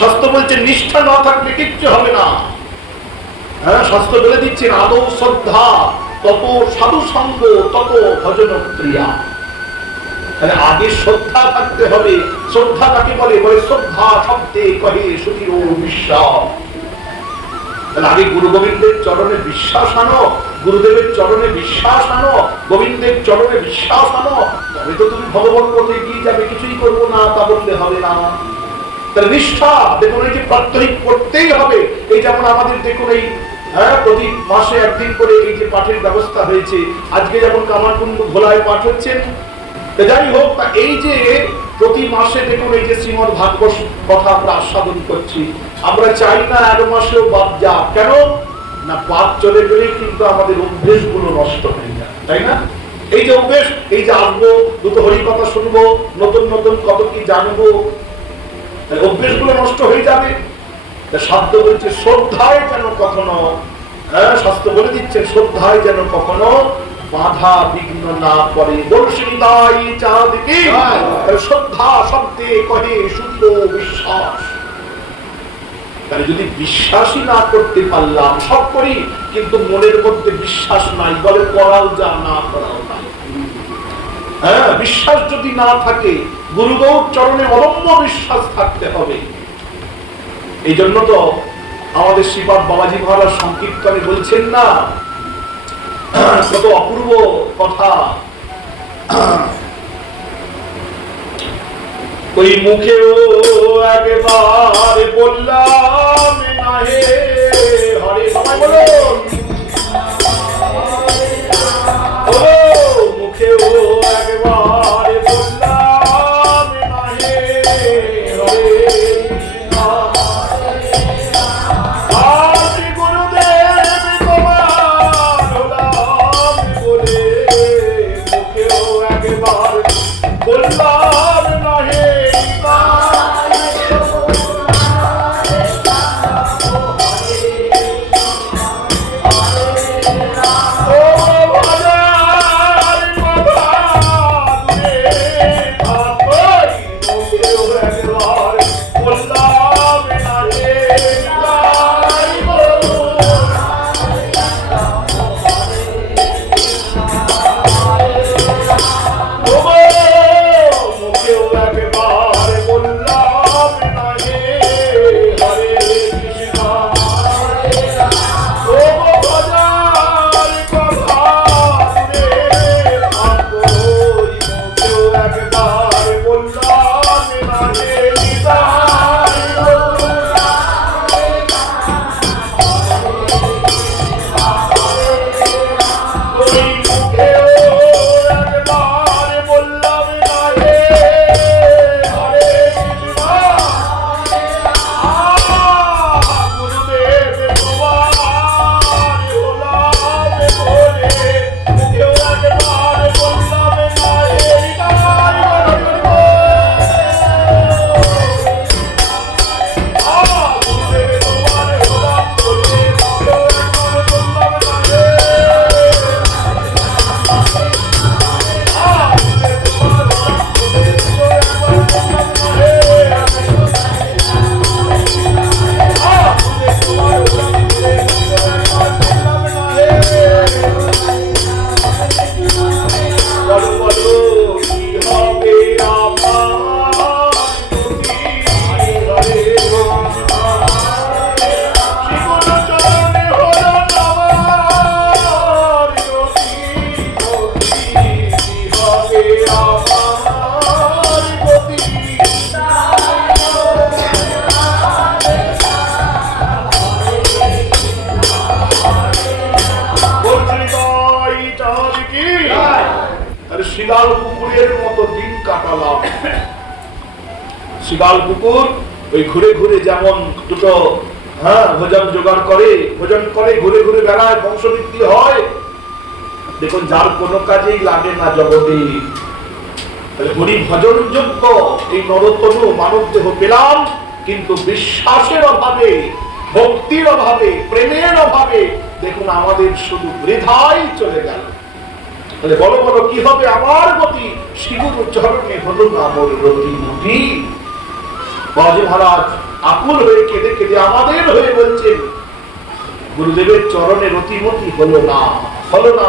শাস্ত্র বলছে নিষ্ঠা না থাকলে কিচ্ছু হবে না। হ্যাঁ, শাস্ত্র বলে দিচ্ছেন আদৌ শ্রদ্ধা তত সাধু সঙ্গ তত ভজন ক্রিয়া। তাহলে আগে শ্রদ্ধা থাকতে হবে। শ্রদ্ধা কাকে বলে? শ্রদ্ধা শব্দে কহে সুচির বিশ্বাস। তাহলে আগে গুরু গোবিন্দের চরণে বিশ্বাস আনো, গুরুদেবের চরণে বিশ্বাস আনো, গোবিন্দের চরণে বিশ্বাস আনো, তবে তো তুমি ভগবান পথে এগিয়ে যাবে। কিছুই করবো না তা বললে হবে না। তাহলে নিষ্ঠা দেখুন, এই যে প্রাত্যহিক করতেই হবে। এই যেমন আমাদের দেখুন এই প্রতি মাসে একদিন করে এই যে পাঠের ব্যবস্থা হয়েছে, আজকে যেমন কামারকুণ্ড ভোলায় পাঠ হচ্ছেন। যাই হোক, এই যে প্রতি মাসে দেখুন এই যে শ্রীমদ ভাগবত কথা আমরা আস্বাদন করছি, আমরা চাই না 1 মাসেও বাদ যাক। কেন না, বাদ চলে গেলে কিন্তু আমাদের অভ্যেস গুলো নষ্ট হয়ে যায়, তাই না? এই যে অভ্যেস, এই যে আসবো, দুটো হরি কথা শুনবো, নতুন নতুন কত কি জানবো, অভ্যেস গুলো নষ্ট হয়ে যাবে। শাস্ত্র বলছে শ্রদ্ধায় যেন কখনো, শাস্ত্র বলে দিচ্ছে শ্রদ্ধায় যেন কখনো বাধা বিঘ্ন না পড়ে। শ্রদ্ধা শব্দে কহে শুদ্ধ বিশ্বাস। তাহলে যদি বিশ্বাসই না করতে পারলাম, সব করি কিন্তু মনের মধ্যে বিশ্বাস নাই, বলে করাও যা না করাও না। হ্যাঁ, বিশ্বাস যদি না থাকে, গুরু গৌর চরণে অদম্য বিশ্বাস থাকতে হবে। এই জন্য তো আমাদের শ্রীপাদ বাবাজি মহারাজ সংকীর্তনে বলছেন না, কত অপূর্ব কথা। ওই মুখেও একবার বললাম না হে হরে, সবাই বলো মুখেও একবার বললাম না হে হরে, শিগাল কুকুরের মতো দিন কাটালাম। শিগাল কুকুর ওই ঘুরে ঘুরে যেমন দুটো ভোজন জোগাড় করে, ভোজন করে ঘুরে ঘুরে বেড়ায়, বংশবৃদ্ধি হয়। দেখুন, যার কোনো কাজেই লাগে না জগতে। হরি ভজন যোগ্য এই নরতনু মানব দেহ পেলাম, কিন্তু বিশ্বাসের অভাবে, ভক্তির অভাবে, প্রেমের অভাবে দেখুন আমাদের শুধু বৃথাই চলে গেল। বলো বলো কি হবে আমার গতি? শিবুর চরণে হলো না মোর রতি মুটি। বাবাজি মহারাজ আকুল হয়ে কেঁদে কেঁদে আমাদের হয়ে বলছেন গুরুদেবের চরণে রতিমতি হলো না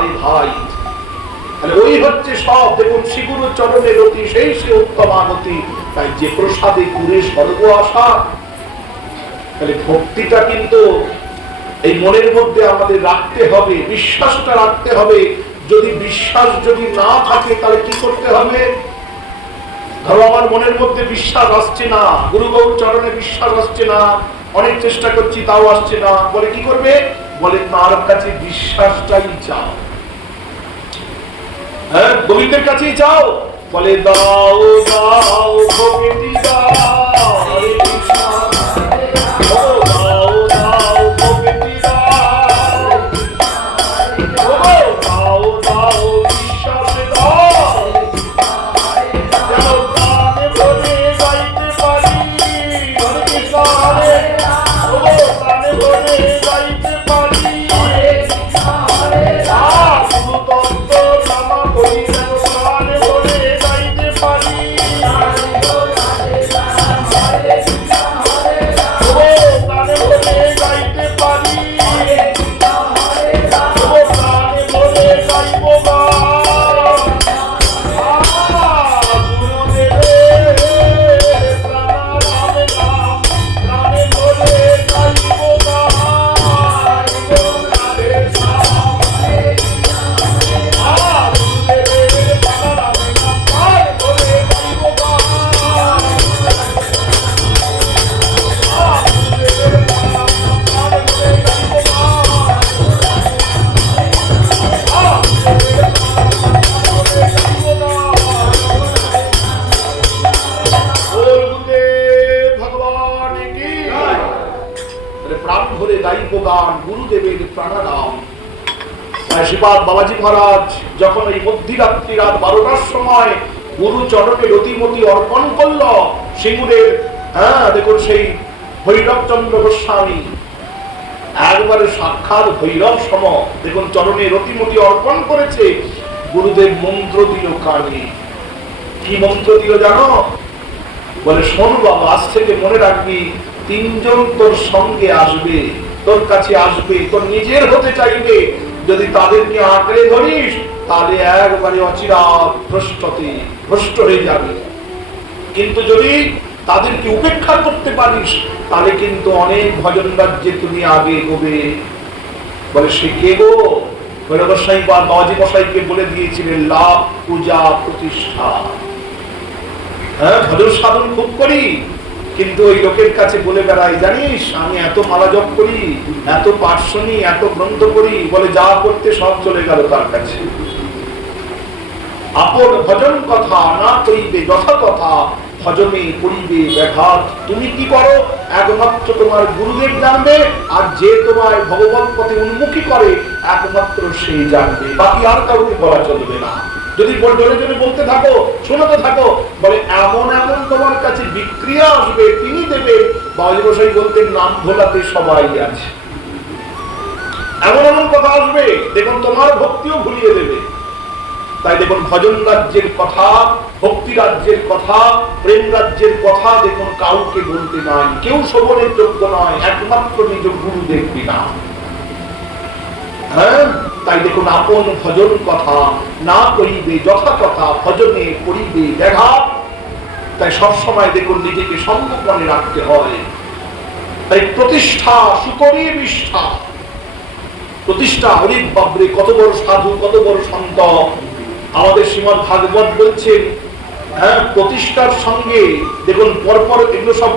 রে ভাই। তাহলে ওই হচ্ছে সব। দেখুন শ্রীগুরুর চরণে রতি সেই সে উত্তমাগতি। তাই যে প্রসাদে কুরে স্বর্গ আসা। তাহলে ভক্তিটা কিন্তু এই মনের মধ্যে আমাদের রাখতে হবে, বিশ্বাসটা রাখতে হবে। যদি বিশ্বাস যদি না থাকে তাহলে কি করতে হবে? ধরো আমার মনের মধ্যে বিশ্বাস আসছে না, গুরু গৌর চরণে বিশ্বাস আসছে না, অনেক চেষ্টা করছি তাও আসছে না, বলে কি করবে? বলে তার কাছে বিশ্বাসটাই চাও। হ্যাঁ, গোবিন্দের কাছেই চাও। বলে দাও দাও ভক্তি দাও, দাও দাও ভক্তি দাও, দাও দাও বিশ্বাস দাও, যেন প্রাণে ভরে গাইতে পারি। হরে কৃষ্ণ হরে, প্রাণে ভরে গাইতে পারি। গুরুদেবের প্রাণারাম। শ্রীপাদ বাবাজি মহারাজ যখন এই মধ্যরাত্রি রাত 12টার সময় গুরু চরণে রতিমতি অর্পণ করল, সিঙ্গুরের দেখুন সেই ভৈরব চন্দ্র গোস্বামী একবারে সাক্ষাৎ ভৈরব সম, দেখুন চরণে রতিমতি অর্পণ করেছে। গুরুদেব মন্ত্র দিল কানে। কি মন্ত্র দিল জানো? বলে শোন বাবা, আজ থেকে মনে রাখবি, তিনজন তোর সঙ্গে আসবে, তোর কাছে আসবে, তোর নিজের হতে চাইবে। যদি তাদেরকে আঁকড়ে ধরিস তাহলে একবারে অচিরাত ভ্রষ্ট হয়ে যাবে। কিন্তু যদি তাদেরকে উপেক্ষা করতে পারিস তাহলে কিন্তু অনেক ভজন রাজ্যে তুমি আগে এগোবে। বলে সে কে গো? গোসাই বা বাবাজি মশাইকে বলে দিয়েছিলেন লাভ, পূজা, প্রতিষ্ঠা। হ্যাঁ, ভজন সাধন খুব করি, কিন্তু ওই লোকের কাছে বলে বেড়াই, জানিস আমি এত মালা জপ করি, এত পাঠ শুনি, এত গ্রন্থ করি। বলে যা করতে সব চলে গেল তার কাছে। আপন ভজন কথা না করিবে যথা কথা, ভজনে করিবে ব্যাঘাত। তুমি কি করো একমাত্র তোমার গুরুদেব জানবে, আর যে তোমার ভগবান পথে উন্মুখী করে একমাত্র সেই জানবে, বাকি আর কাউকে বলা চলবে না। যদি জোরে জোরে বলতে থাকো, শোনাতে থাকো, বলে এমন এমন তোমার কাছে বিক্রিয়া আসবে, তিনি দেবেন। বাবাজি মশাই বলতেন নাম ভোলাতে সবাই আছে। এমন এমন কথা আসবে, দেখুন তোমার ভক্তিও ভুলিয়ে দেবে। তাই দেখুন ভজন রাজ্যের কথা, ভক্তি রাজ্যের কথা, প্রেম রাজ্যের কথা দেখুন কাউকে বলতে নাই, কেউ শোভনের যোগ্য নয়, একমাত্র নিজ গুরুদেব বিনা। হ্যাঁ, তাই দেখুন আপন ভজন কথা না করিবে যথা কথা, ভজনে করিবে ব্যাঘাত। তাই সবসময় দেখুন নিজেকে সংগোপনে রাখতে হয়। তাই প্রতিষ্ঠা সুকরি বিষ্ঠা। প্রতিষ্ঠা, হরি বাবরে কত বড় সাধু, কত বড় সন্ত। আমাদের শ্রীমদ ভাগবত বলছেন, হ্যাঁ, প্রতিষ্ঠার সঙ্গে দেখুন পরপর এগুলো সব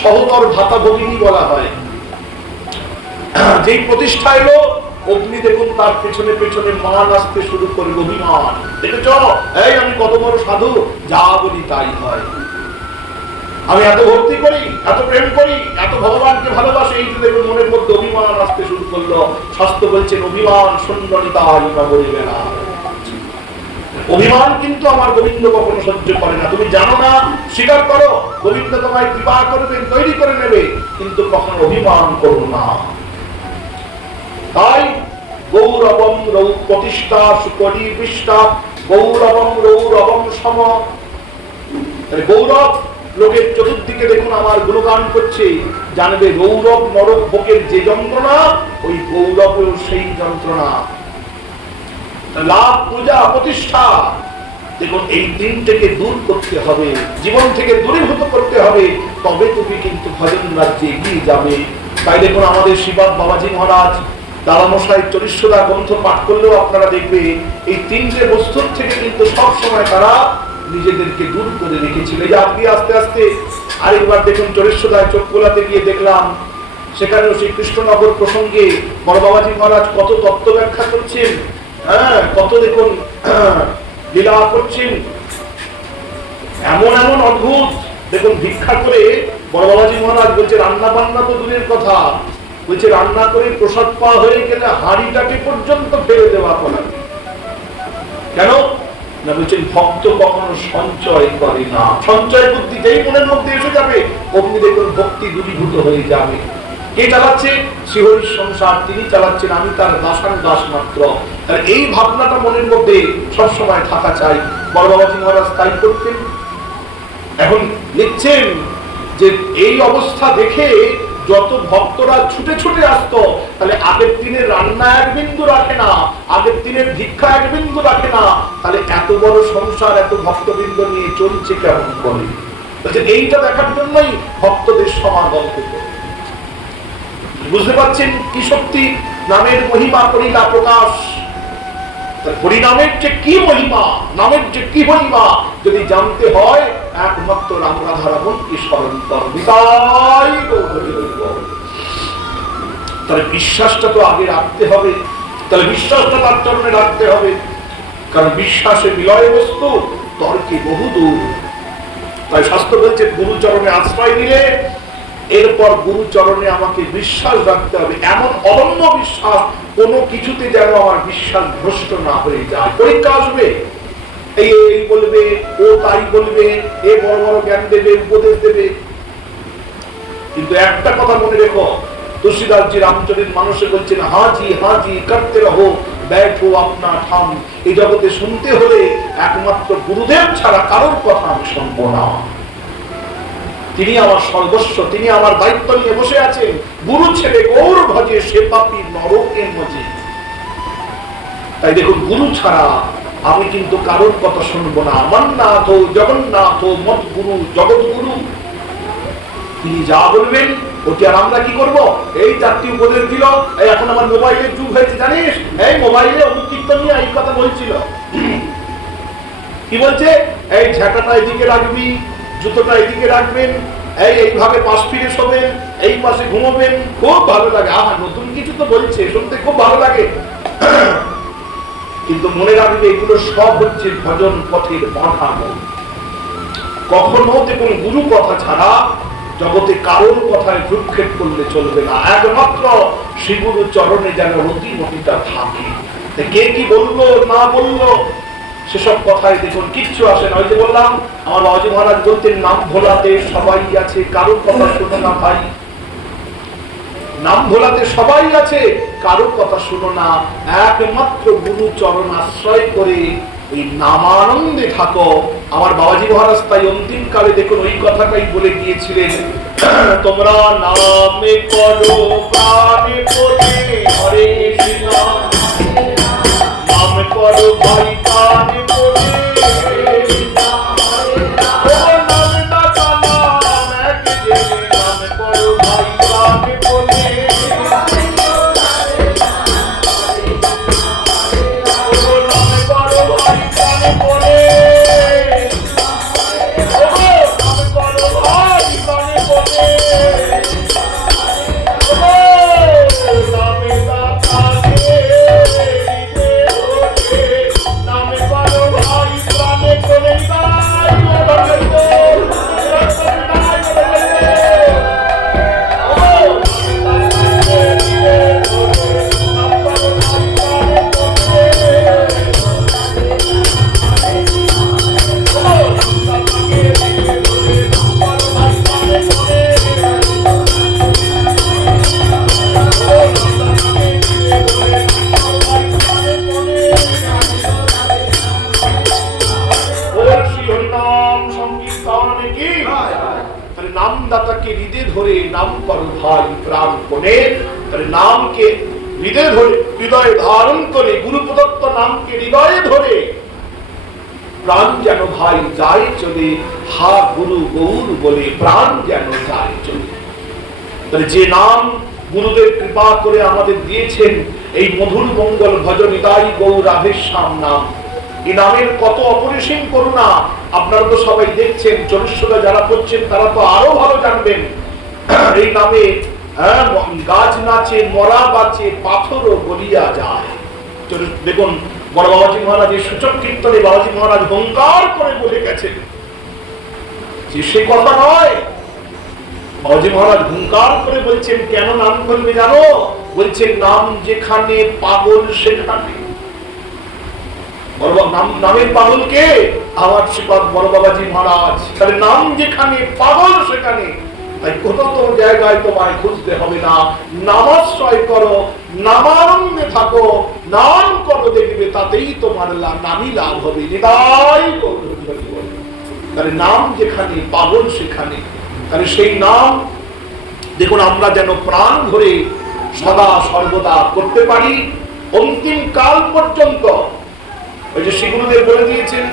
সহতর ভাতা ভগিনী বলা হয়। যেই প্রতিষ্ঠা এলো অগ্নি দেখুন তার পেছনে পেছনে মান আসতে শুরু করে, অভিমান। দেখেছ, এই আমি কত বড় সাধু, যা বলি তাই হয়। আমি এত ভক্তি করি, এত প্রেম করি, এত ভগবানকে ভালোবাসি, এই যে দেখুন মনের মধ্যে অভিমান আসতে শুরু করলো। শাস্ত্র বলছেন অভিমান সুন্দরিতাই বা বলিবে না। অভিমান কিন্তু আমার গোবিন্দ কখনো সহ্য করে না। তুমি জানো না, স্বীকার করো, গোবিন্দ তোমায় কৃপা করবেন, তৈরি করে নেবে, কিন্তু কখনো অভিমান করো না। তাই গৌরবম রৌ প্রতিষ্ঠা সুকরি পৃষ্ঠা, গৌরবম রৌরবম সম। গৌরব লোকের চতুর্দিকে দেখুন আমার গুণগান করছে, জানবে গৌরব নরক ভোগের যে যন্ত্রণা, ওই গৌরবেও সেই যন্ত্রণা। লাভ, পূজা, প্রতিষ্ঠা, দেখুন এই তিনটাকে দূর করতে হবে, জীবন থেকে দূরীভূত করতে হবে, তবে তুমি কিন্তু ভজন রাজ্যে এগিয়ে যাবে। তাই দেখুন আমাদের শিবাব বাবাজি মহারাজ দাদামশাই চরিষ্ঠদা গ্রন্থ পাঠ করলেও আপনারা দেখবে এই তিনটে বস্তুর থেকে কিন্তু সব সময় তারা নিজেদেরকে দূর করে রেখেছিল। এই আজকে আস্তে আস্তে আরেকবার দেখুন চরিষ্ঠদায় চোখ গোলাতে গিয়ে দেখলাম সেখানেও শ্রী কৃষ্ণনগর প্রসঙ্গে বড় বাবাজি মহারাজ কত তত্ত্ব ব্যাখ্যা করছেন, হ্যাঁ, কত দেখুন লীলা করছেন, এমন এমন অদ্ভুত। দেখুন ভিক্ষা করে বড় বাবাজি মহারাজ বলছে রান্না বান্না তো দূরের কথা, বলছে রান্না করে প্রসাদ পাওয়া হয়ে গেলে হাঁড়িটাকে পর্যন্ত ফেলে দেওয়া করা। কেন না বলছেন ভক্ত কখনো সঞ্চয় করে না, সঞ্চয় বুদ্ধি যেই মনের মধ্যে এসে যাবে অমনি দেখুন ভক্তি দূরীভূত হয়ে যাবে। কে চালাচ্ছে? শ্রীহরির সংসার, তিনি চালাচ্ছেন, আমি তার দাসান দাস মাত্র। এই ভাবনাটা মনের মধ্যে সবসময় থাকা চাই। বড় বাবাজি মহারাজ তাই করতেন। এখন লিখছেন যে এই অবস্থা দেখে যত ভক্তরা ছুটে ছুটে আসতো, তাহলে আগের দিনের রান্না এক বিন্দু রাখে না, আগের দিনের ভিক্ষা এক বিন্দু রাখে না, তাহলে এত বড় সংসার এত ভক্তবৃন্দ নিয়ে চলছে কেমন করে? এইটা দেখার জন্যই ভক্তদের সমাগম হতো। বুঝতে পারছেন কি শক্তি নামের মহিমা করিলা প্রকাশ। হরিনামের যে কি মহিমা, নামের যে কি মহিমা যদি জানতে হয় একমাত্র রাম রাধা রমণকে স্মরণ কর। তাহলে বিশ্বাসটা তো আগে রাখতে হবে, তাহলে বিশ্বাসটা তার জন্য রাখতে হবে, কারণ বিশ্বাসে বিলয় বস্তু, তর্কে বহুদূর। তাই শাস্ত্র বলছে গুরুচরণে আশ্রয় নিলে এরপর গুরুচরণে আমাকে বিশ্বাস রাখতে হবে, এমন অনন্য বিশ্বাস, কোনো কিছুতে যেন আমার বিশ্বাস ভ্রষ্ট না হয়ে যায়। পরীক্ষা আসবে, এই বলবে, ও তাই বলবে, এ বড় বড় জ্ঞান দেবে, উপদেশ দেবে, কিন্তু একটা কথা মনে রেখো, তুলসীদাসজি রামচরিত মানসে বলছেন হাজি হাজি করতে রহো बैठो अपना ठाम। এই জগতে শুনতে হলে একমাত্র গুরুদেব ছাড়া কারোর কথা আমি শুনবো না। তিনি আমার সর্বস্ব, তিনি আমার দায়িত্ব নিয়ে বসে আছেন। গুরু ছেড়ে গৌর ভজে সে পাপী নরকে মজে। তাই দেখুন গুরু ছাড়া আমি কিন্তু কারোর কথা শুনবো না। মান্নাথ জগন্নাথ মত গুরু জগৎগুরু, তিনি যা বলবেন ওটি আর আমরা কি করব? এই চারটি উপদেশ দিল, এখন আমার মোবাইলের যুগ হয়েছে জানিস, এই মোবাইলে অমুক কীর্তন নিয়ে এই কথা বলছিল, কি বলছে, এই ঝাঁটাটা এদিকে রাখবি, জুতোটা এদিকে রাখবেন, এইভাবে পাশ ফিরে শোবেন, এই পাশে ঘুমাবেন, খুব ভালো লাগে। আহা, নতুন কিছু তো বলছে, শুনতে খুব ভালো লাগে। কিন্তু মনে রাখবে এগুলো সব হচ্ছে ভজন পথের বাধা। কখনো দেখুন গুরু কথা ছাড়া জগতে কারোর কথায় ভ্রুক্ষেপ করলে চলবে না। একমাত্র শ্রীগুরু চরণে যেন রতিমতিটা থাকে। কে কি বললো না বললো সেসব কথায় দেখুন কিচ্ছু আসে না। ওই যে বললাম আমার বাবাজি মহারাজ বলতেন নাম ভোলাতে সবাই আছে, কারোর কথা শুনো না ভাই। নাম ভোলাতে সবাই আছে, কারোর কথা শুনো না। একমাত্র গুরু চরণ আশ্রয় করে এই নামানন্দে থাকো। আমার বাবাজি মহারাজ তাই অন্তিম কালে দেখুন ওই কথাটাই বলে গিয়েছিলেন, তোমরা নামে করো প্রাণে পড়ে হরে কৃষ্ণ, নাম করো ভাই প্রাণে পড়ে, নাম ভাই প্রাণ কোণে, তাহলে নামকে হৃদয়ে ধারণ করে, গুরু প্রদত্ত নামকে হৃদয়ে ধরে প্রাণ যেন ভাই যায় চলে, হা গুরু গৌর বলে প্রাণ যেন যায় চলে। তাহলে যে নাম গুরুদেব কৃপা করে আমাদের দিয়েছেন, এই মধুর মঙ্গল ভজ নিতাই গৌর রাধেশ্যাম নাম, এই নামের কত অপরিসীম করুণা আপনারা তো সবাই দেখছেন। চল্লিশটা যারা করছেন তারা তো আরো ভালো জানবেন। এই নামে গাছ নাচে, মরা বাঁচে, পাথরও গলিয়া যায়। দেখুন বড় বাবাজি মহারাজ এই সূচক কীর্তনে বাবাজি মহারাজ হুঙ্কার করে বলে গেছেন যে সে কথা নয়। বাবাজি মহারাজ হুঙ্কার করে বলছেন, কেন নাম করবে জানো? বলছেন নাম যেখানে পাগল সেখানে। নামের পাগল কে? আমার শ্রীপাদ বড় বাবাজি মহারাজ। তাহলে নাম যেখানে পাগল সেখানে, তাই কোথাও জায়গায় তোমায় খুঁজতে হবে না। নামাশ্রয় করো, নামানন্দে থাকো, নাম করো, দেখবে তাতেই তোমার নামই লাভ হবে। তাহলে নাম যেখানে পাগল সেখানে। তাহলে সেই নাম দেখুন আমরা যেন প্রাণ ধরে সদা সর্বদা করতে পারি অন্তিম কাল পর্যন্ত। ওই যে শ্রী গুরুদেব বলে দিয়েছেন,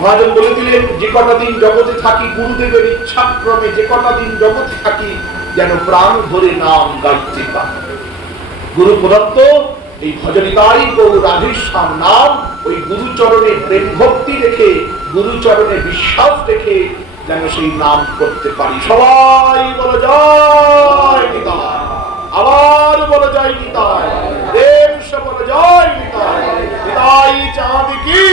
মহাজন বলে দিলেন, যে কটা দিন জগতে থাকি গুরুদেবের ইচ্ছাক্রমে, যে কটা দিন জগতে থাকি যেন প্রাণ ধরে নাম গাইতে পারি। গুরু প্রদত্ত এই ভজনিতাই গৌর রাধেশ্যাম নাম, ওই গুরুচরণে প্রেম ভক্তি রেখে, গুরুচরণে বিশ্বাস রেখে যেন সেই নাম করতে পারি। সবাই বলো জয় নিতাই, আবার বলো জয় নিতাই, দেব বলো জয় নিতাই, নিতাই চাঁদ কি।